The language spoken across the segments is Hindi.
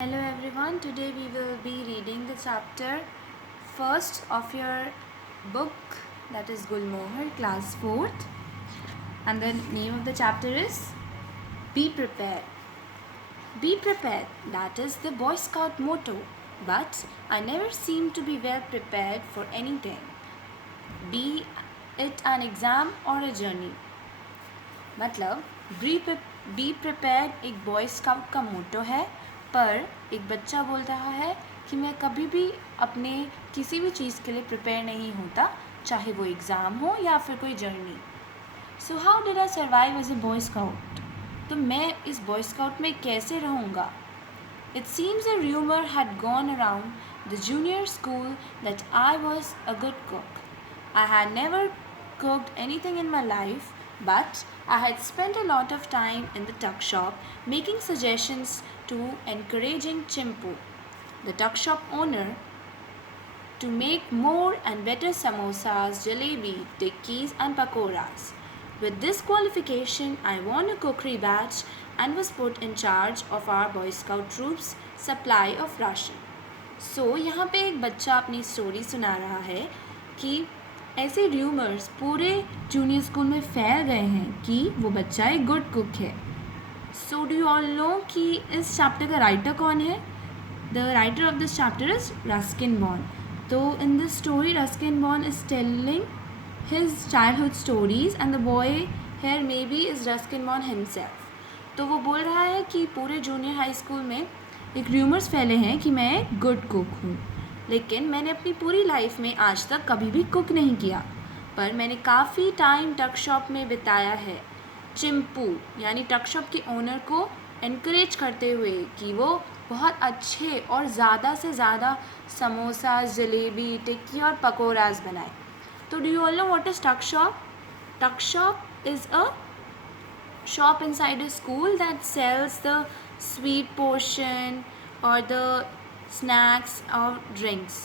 Hello everyone, today we will be reading the chapter first of your book, that is Gulmohar, class 4th, and the name of the chapter is Be Prepared. Be prepared, that is the Boy Scout motto, but I never seem to be well prepared for anything, be it an exam or a journey. मतलब बी प्रिपेयर एक बॉय स्काउट का मोटो है, पर एक बच्चा बोल रहा है कि मैं कभी भी अपने किसी भी चीज़ के लिए प्रिपेयर नहीं होता, चाहे वो एग्ज़ाम हो या फिर कोई journey. So how did I survive as a boy scout? तो मैं इस बॉय स्काउट में कैसे रहूँगा? It seems a rumor had gone around the junior school that I was a good cook. I had never cooked anything in my life, but I had spent a lot of time in the tuck shop making suggestions to encouraging Chimpu, the tuck shop owner, to make more and better samosas, jalebi, tikkis and pakoras. With this qualification, I won a cookery badge and was put in charge of our Boy Scout troops' supply of ration. So, यहाँ पे एक बच्चा अपनी स्टोरी सुना रहा है कि ऐसे र्यूमर्स पूरे जूनियर स्कूल में फैल गए हैं कि वो बच्चा एक गुड कुक है. So do you all know कि इस चैप्टर का राइटर कौन है? The writer of this chapter is Ruskin बॉर्न. तो इन दिस स्टोरी रस्किन बॉर्न is telling his childhood stories and the boy here maybe is Ruskin Bond himself. तो वो बोल रहा है कि पूरे जूनियर हाई स्कूल में एक र्यूमर्स फैले हैं कि मैं एक गुड कुक हूँ, लेकिन मैंने अपनी पूरी लाइफ में आज तक कभी भी कुक नहीं किया, पर मैंने काफ़ी टाइम टक शॉप में बिताया है चिंपू यानी टक शॉप के ओनर को इनकरेज करते हुए कि वो बहुत अच्छे और ज़्यादा से ज़्यादा समोसा, जलेबी, टिक्की और पकौड़ाज बनाए. So do you all know what is tuck shop? Tuck shop is a shop inside a school that sells the sweet portion or the snacks or drinks.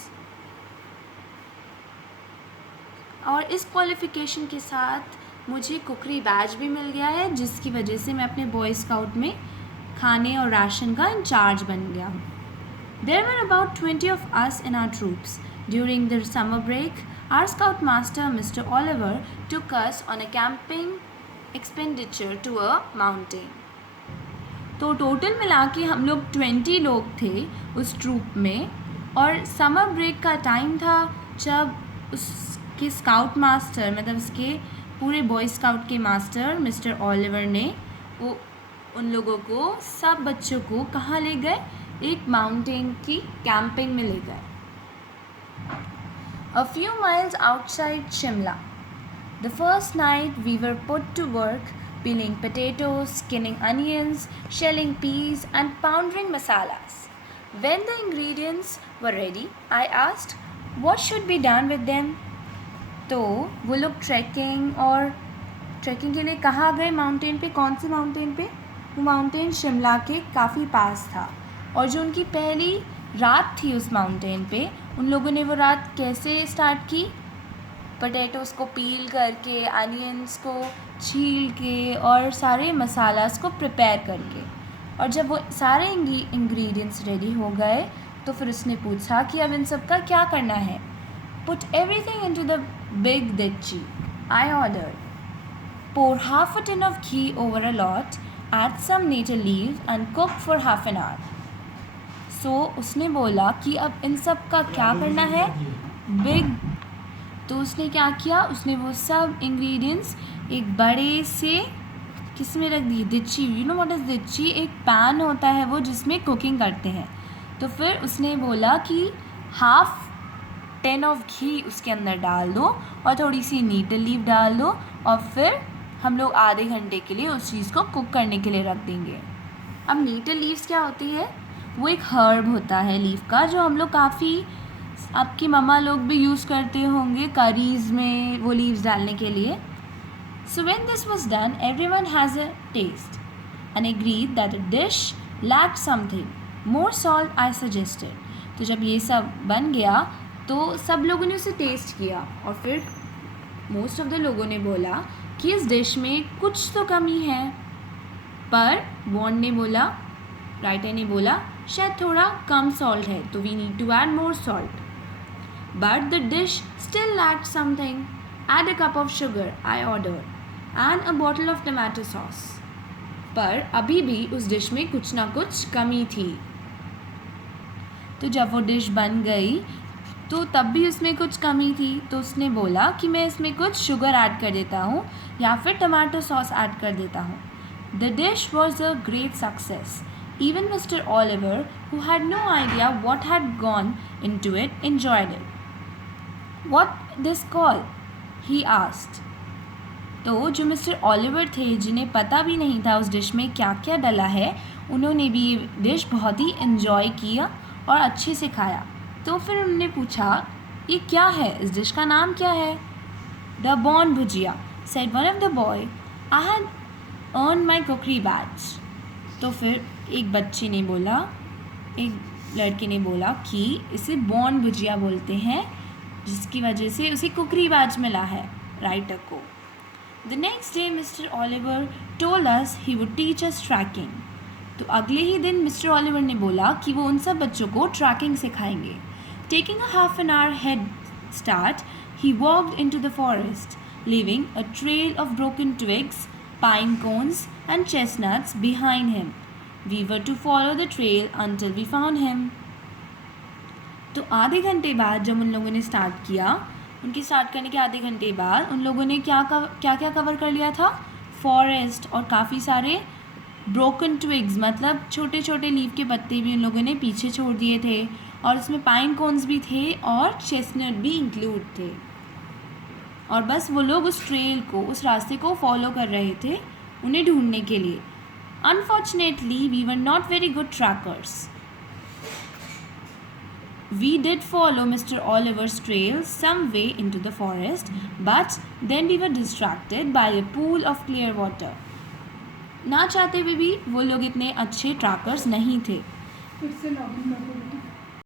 और इस क्वालिफिकेशन के साथ मुझे कुकरी बैच भी मिल गया है, जिसकी वजह से मैं अपने बॉय स्काउट में खाने और राशन का इंचार्ज बन गया हूँ. There were about 20 of us in our troops. During the summer break, our scoutmaster, Mr. Oliver, took us on a camping expenditure to a mountain. तो टोटल मिला के हम लोग 20 लोग थे उस ट्रूप में, और समर ब्रेक का टाइम था जब उसके स्काउट मास्टर मतलब उसके पूरे बॉय स्काउट के मास्टर मिस्टर ऑलिवर ने वो उन लोगों को, सब बच्चों को कहाँ ले गए? एक माउंटेन की कैंपिंग में ले गए. A few miles outside Shimla. The first night we were put to work peeling potatoes, skinning onions, shelling peas and pounding masalas. When the ingredients were ready, I asked what should be done with them. तो वो लोग ट्रैकिंग के लिए कहाँ गए? माउंटेन पे. कौन से माउंटेन पे? वो माउंटेन शिमला के काफ़ी पास था, और जो उनकी पहली रात थी उस माउंटेन पे, उन लोगों ने वो रात कैसे स्टार्ट की? पोटैटोज़ को पील करके, अनियंस को छील के और सारे मसालास को प्रिपेयर करके. और जब वो सारे इंग्रेडिएंट्स रेडी हो गए तो फिर उसने पूछा कि अब इन सब का क्या करना है. Put everything into the big degchi, I ordered. Pour half a tin of ghee over a lot, add some native leaves and cook for half an hour. So उसने बोला कि अब इन सब का क्या करना है? बिग. तो उसने क्या किया? उसने वो सब इंग्रेडिएंट्स एक बड़े से किस में रख दिए? दिच्ची. You know what is degchi? एक पैन होता है वो जिसमें कुकिंग करते हैं. तो फिर उसने बोला कि हाफ टेन ऑफ घी उसके अंदर डाल दो और थोड़ी सी नीटल लीफ डाल दो, और फिर हम लोग आधे घंटे के लिए उस चीज़ को कुक करने के लिए रख देंगे. अब नीटल लीव्स क्या होती है? वो एक हर्ब होता है लीफ का, जो हम लोग काफ़ी, आपकी मम्मा लोग भी यूज़ करते होंगे करीज़ में वो लीव्स डालने के लिए. So when this was done, everyone has a taste and agreed that the dish lacked something. More salt I suggested. तो जब ये सब बन गया तो सब लोगों ने उसे टेस्ट किया, और फिर मोस्ट ऑफ द लोगों ने बोला कि इस डिश में कुछ तो कमी है. पर बॉन्ड ने बोला, राइटर ने बोला शायद थोड़ा कम सॉल्ट है, तो we need to add more salt. But the dish still lacked something. Add a cup of sugar, I ordered, and a bottle of tomato sauce. पर अभी भी उस डिश में कुछ ना कुछ कमी थी. तो जब वो डिश बन गई तो तब भी उसमें कुछ कमी थी, तो उसने बोला कि मैं इसमें कुछ शुगर ऐड कर देता हूँ या फिर टमाटो सॉस ऐड कर देता हूँ. The dish was a great success. Even Mr. Oliver, who had no idea what had gone into it, enjoyed it. What this call? He asked. तो जो मिस्टर ऑलिवर थे, जिन्हें पता भी नहीं था उस डिश में क्या क्या डला है, उन्होंने भी ये डिश बहुत ही इन्जॉय किया और अच्छे से खाया. तो फिर उन्होंने पूछा, ये क्या है, इस डिश का नाम क्या है? The born bhujia, said one of the boy. I had earned my cookery badge. तो फिर एक बच्चे ने बोला, एक लड़के ने बोला कि इसे बॉर्न भुजिया बोलते हैं, जिसकी वजह से उसे कुकरी बैज मिला है, राइटर को. The next day mister Oliver told us he would teach us tracking. तो अगले ही दिन मिस्टर ऑलिवर ने बोला कि वो उन सब बच्चों को ट्रैकिंग सिखाएंगे. Taking a half an hour head start, he walked into the forest, leaving a trail of broken twigs, pine cones and chestnuts behind him. We were to follow the trail until we found him. तो आधे घंटे बाद जब उन लोगों ने स्टार्ट किया, उनके स्टार्ट करने के आधे घंटे बाद उन लोगों ने क्या क्या कवर कर लिया था? फॉरेस्ट और काफ़ी सारे ब्रोकन ट्विग्स, मतलब छोटे छोटे लीव के पत्ते भी उन लोगों ने पीछे छोड़ दिए थे, और उसमें पाइन कोन्स भी थे और चेस्टनट भी इंक्लूड थे. और बस वो लोग उस ट्रेल को, उस रास्ते को फॉलो कर रहे थे उन्हें ढूंढने के लिए. Unfortunately we were not very good trackers. We did follow Mr. Oliver's trail some way into the forest, but then we were distracted by a pool of clear water. ना चाहते हुए भी वो लोग इतने अच्छे ट्रैकर्स नहीं थे. फिर से लॉगिन कर दो बेटा.